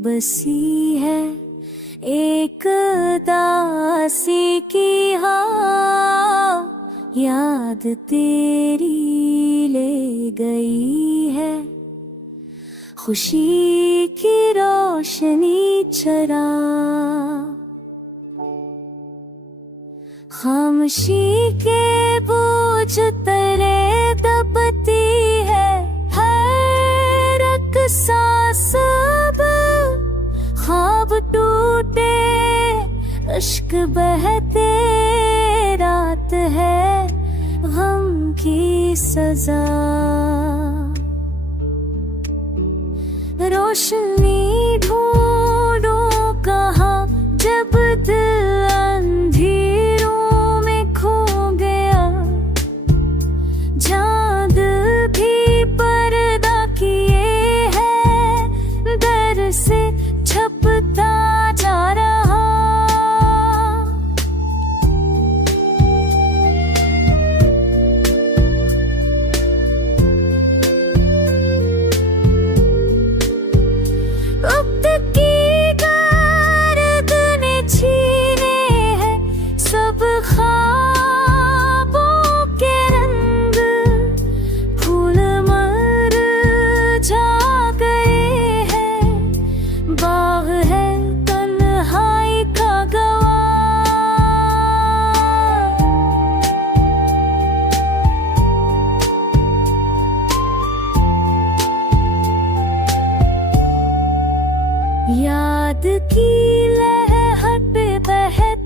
बसी है एक दासी की हाँ, याद तेरी ले गई है खुशी की रोशनी चरा। खामोशी के बोझ तले दबती है सांस, अब ख्वाब टूटे अश्क बहते, रात है गम की सजा। रोशनी ढूंढो कहाँ जब दिल अंधेरों में खो गया, चांद भी पर्दा किए से छपता जा रहा। वक्त की गर्दने छीने हैं सब ख्वाबों के रंग, फूल मर जा गए हैं, बाग है तन्हाई का गवाह। याद की लहर पे बहती